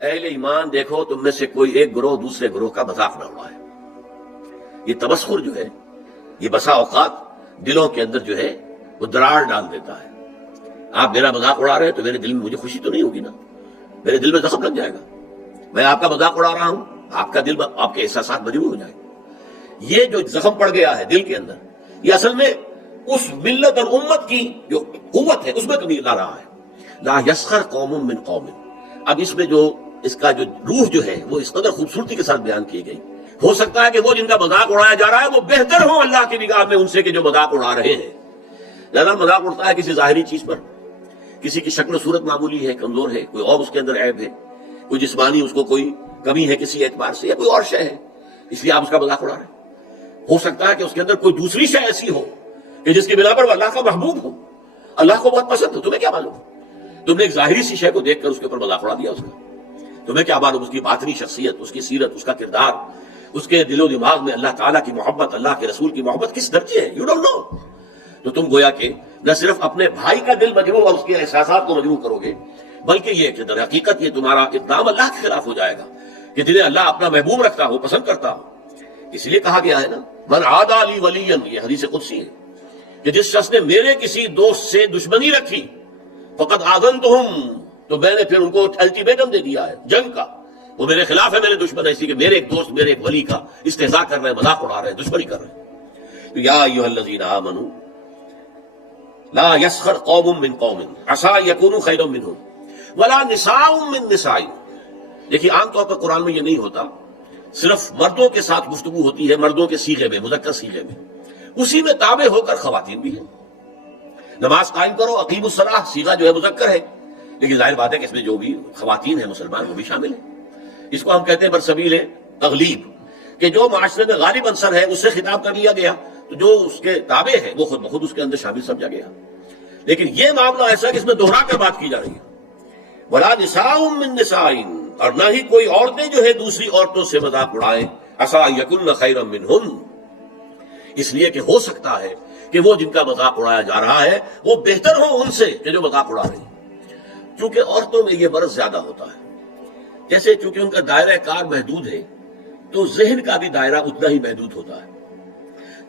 اہل ایمان دیکھو تم میں سے کوئی ایک گروہ دوسرے گروہ کا مذاق نہ اڑائے۔ یہ تمسخر جو ہے یہ بسا اوقات دلوں کے اندر جو ہے وہ دراڑ ڈال دیتا ہے۔ آپ میرا مذاق اڑا رہے ہیں تو میرے دل میں مجھے خوشی تو نہیں ہوگی نا، میرے دل میں زخم لگ جائے گا۔ میں آپ کا مذاق اڑا رہا ہوں، آپ کا دل آپ کے احساسات مجروح ہو جائے گا۔ یہ جو زخم پڑ گیا ہے دل کے اندر، یہ اصل میں اس ملت اور امت کی جو قوت ہے اس میں کمی لا رہا ہے۔ لا یسخر قوم من قوم، اب اس میں جو اس کا جو روح جو ہے وہ اس قدر خوبصورتی کے ساتھ بیان کی گئی۔ ہو سکتا ہے کہ وہ جن کا مذاق اڑایا جا رہا ہے وہ بہتر ہوں اللہ کی نگاہ میں ان سے کہ جو مذاق اڑا رہے ہیں۔ زیادہ مذاق اڑتا ہے کسی ظاہری چیز پر، کسی کی شکل و صورت معمولی ہے، کمزور ہے، کوئی اور اس کے اندر عیب ہے، کوئی جسمانی اس کو کوئی کمی ہے کسی اعتبار سے، یا کوئی اور شے ہے، اس لیے آپ اس کا مذاق اڑا رہے ہیں۔ ہو سکتا ہے کہ اس کے اندر کوئی دوسری شے ایسی ہو کہ جس کی بنا پر وہ اللہ کا محبوب ہو، اللہ کو بہت پسند ہو، تمہیں کیا معلوم؟ تم نے ایک ظاہری سی شے کو دیکھ کر اس کے اوپر مذاق اڑا دیا اس کا، تمہیں کیا معلوم اس کی باطنی شخصیت، اس کی سیرت، اس کا کردار، اس کے دل و دماغ میں اللہ تعالیٰ کی محبت، اللہ کے رسول کی محبت کس درجے ہے، یو ڈونٹ نو۔ تو تم گویا کہ نہ صرف اپنے بھائی کا دل مجروح اور اس کے احساسات کو مجروح کرو گے، بلکہ یہ کہ در حقیقت یہ تمہارا اقدام اللہ کے خلاف ہو جائے گا کہ جنہیں اللہ اپنا محبوب رکھتا ہو، پسند کرتا ہو۔ اس لیے کہا گیا ہے نا، من عادی لی ولیا، یہ حدیث قدسی ہے کہ جس شخص نے میرے کسی دوست سے دشمنی رکھی فقد آذنتہم، تو میں نے پھر ان کو الٹیمیٹم دے دیا ہے جنگ کا، وہ میرے خلاف ہے، میرے دشمن ہے، اسی کہ میرے ایک دوست، میرے ایک ولی کا استہزاء کر رہے ہیں، مذاق اڑا رہے ہیں، دشمنی کر رہے ہیں۔ تو یا ایھا الذین آمنوا لا یسخر قوم من قوم عسى یکونوا خیرا منہم ولا نساء من نساء۔ دیکھیے عام طور پر قرآن میں یہ نہیں ہوتا، صرف مردوں کے ساتھ گفتگو ہوتی ہے، مردوں کے صیغے میں، مذکر صیغے میں، اسی میں تابع ہو کر خواتین بھی ہیں۔ نماز قائم کرو، اقیموا الصلاۃ، صیغہ جو ہے مذکر ہے، لیکن ظاہر بات ہے کہ اس میں جو بھی خواتین ہیں مسلمان وہ بھی شامل ہیں۔ اس کو ہم کہتے ہیں برسبیل تغلیب، کہ جو معاشرے میں غالب عنصر ہے اس سے خطاب کر لیا گیا، تو جو اس کے تابع ہے وہ خود بخود اس کے اندر شامل سمجھا گیا۔ لیکن یہ معاملہ ایسا ہے کہ اس میں دوہرا کر بات کی جا رہی ہے، ولا نساء من نساء، اور نہ ہی کوئی عورتیں جو ہے دوسری عورتوں سے مذاق اڑائیں، عسى یکن خیرا منہن، اس لیے کہ ہو سکتا ہے کہ وہ جن کا مذاق اڑایا جا رہا ہے وہ بہتر ہوں ان سے کہ جو مذاق اڑا رہے ہیں۔ چونکہ عورتوں میں یہ مرض زیادہ ہوتا ہے، جیسے چونکہ ان کا دائرہ کار محدود ہے تو ذہن کا بھی دائرہ اتنا ہی محدود ہوتا ہے۔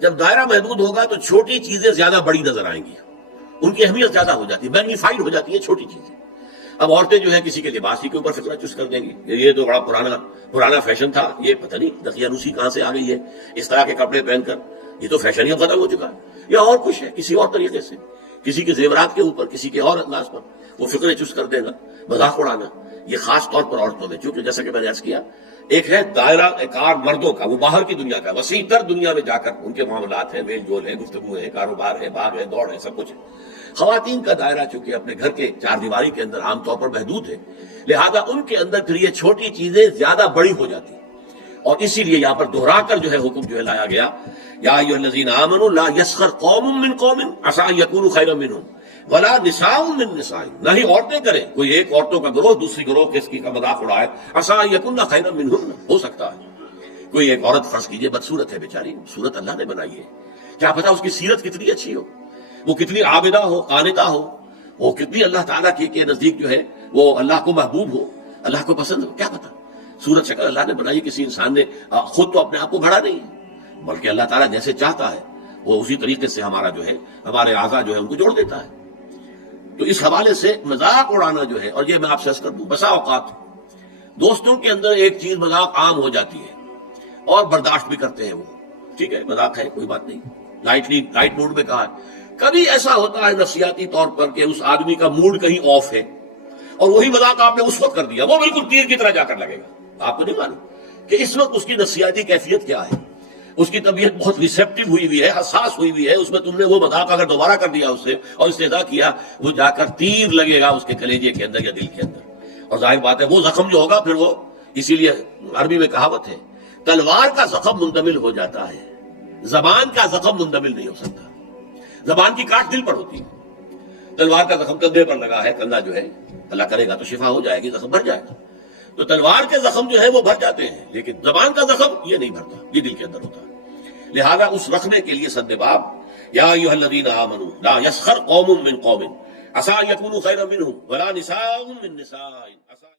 جب دائرہ محدود ہوگا تو چھوٹی چیزیں زیادہ بڑی نظر آئیں گی، ان کی اہمیت زیادہ ہو جاتی ہے، میگنیفائڈ ہو جاتی ہے چھوٹی چیزیں۔ اب عورتیں جو ہے کسی کے لباس ہی کے اوپر فکرہ چست کر دیں گی، یہ تو بڑا پرانا فیشن تھا، یہ پتہ نہیں دقیہ روسی کہاں سے آ گئی ہے اس طرح کے کپڑے پہن کر، یہ تو فیشن ہی ختم ہو چکا ہے، یا اور کچھ ہے کسی اور طریقے سے، کسی کے زیورات کے اوپر، کسی کے اور انداز پر وہ فکرے چست کر دینا، مذاق اڑانا۔ یہ خاص طور پر عورتوں میں، چونکہ جیسا کہ میں نے عرض کیا، ایک ہے دائرہ کار مردوں کا، وہ باہر کی دنیا کا، وسیع تر دنیا میں جا کر ان کے معاملات ہیں، میل جول ہے، گفتگو ہے، کاروبار ہے، بھاگ ہے، دوڑ ہے، سب کچھ ہے۔ خواتین کا دائرہ چونکہ اپنے گھر کے چار دیواری کے اندر عام طور پر محدود ہے، لہذا ان کے اندر پھر یہ چھوٹی چیزیں زیادہ بڑی ہو جاتی ہیں، اور اسی لیے یہاں پر دوہرا کر جو ہے حکم جو ہے لایا گیا، یا ایھا الذین آمنوا لا یسخر قوم من قوم عسى یکونوا خیرا منہم ولا نساء من نساء، نہ ہی عورتیں کریں، کوئی ایک عورتوں کا گروہ دوسری گروہ کے اس کی کا مذاق اڑائے، عسى یکن خیرا منہن، ہو سکتا ہے کوئی ایک عورت فرض کیجئے بدصورت ہے بیچاری، صورت اللہ نے بنائی ہے، کیا پتا اس کی سیرت کتنی اچھی ہو، وہ کتنی عابدہ ہو، قانتہ ہو، وہ کتنی اللہ تعالیٰ کے نزدیک جو ہے وہ اللہ کو محبوب ہو، اللہ کو پسند ہو، کیا پتا۔ صورت شکل اللہ نے بنائی، کسی انسان نے خود تو اپنے آپ کو گھڑا نہیں ہے، بلکہ اللہ تعالیٰ جیسے چاہتا ہے وہ اسی طریقے سے ہمارا جو ہے ہمارے اعضاء جو ہے ان کو جوڑ دیتا ہے۔ تو اس حوالے سے مذاق اڑانا جو ہے، اور یہ میں آپ سے عرض کر دوں، بسا اوقات دوستوں کے اندر ایک چیز مذاق عام ہو جاتی ہے اور برداشت بھی کرتے ہیں، وہ ٹھیک ہے مذاق ہے کوئی بات نہیں، لائٹ موڈ میں کہا ہے۔ کبھی ایسا ہوتا ہے نفسیاتی طور پر کہ اس آدمی کا موڈ کہیں آف ہے اور وہی مذاق آپ نے اس وقت کر دیا، وہ بالکل تیر کی طرح جا کر لگے گا، آپ کو نہیں معلوم کہ اس وقت اس کی نفسیاتی کیفیت کیا ہے، اس کی طبیعت بہت ریسیپٹیو ہوئی ہوئی ہے، حساس ہوئی ہوئی ہے، اس میں تم نے وہ مذاق اگر دوبارہ کر دیا اس سے اور استہزاء کیا، وہ جا کر تیر لگے گا اس کے کلیجے کے اندر یا دل کے اندر، اور ظاہر بات ہے وہ زخم جو ہوگا پھر وہ، اسی لیے عربی میں کہاوت ہے، تلوار کا زخم منتمل ہو جاتا ہے، زبان کا زخم منتمل نہیں ہو سکتا۔ زبان کی کاٹ دل پر ہوتی ہے، تلوار کا زخم کندھے پر لگا ہے، کندھا جو ہے اللہ کرے گا تو شفا ہو جائے گی، زخم بھر جائے گا، تو تلوار کے زخم جو ہے وہ بھر جاتے ہیں، لیکن زبان کا زخم یہ نہیں بھرتا، یہ دل کے اندر ہوتا ہے۔ لہذا اس رکھنے کے لیے سد باب، یا ایھا الذین آمنوا لا یسخر قوم من قوم عسى یکونوا خیرا منہم ولا نساء من نساء۔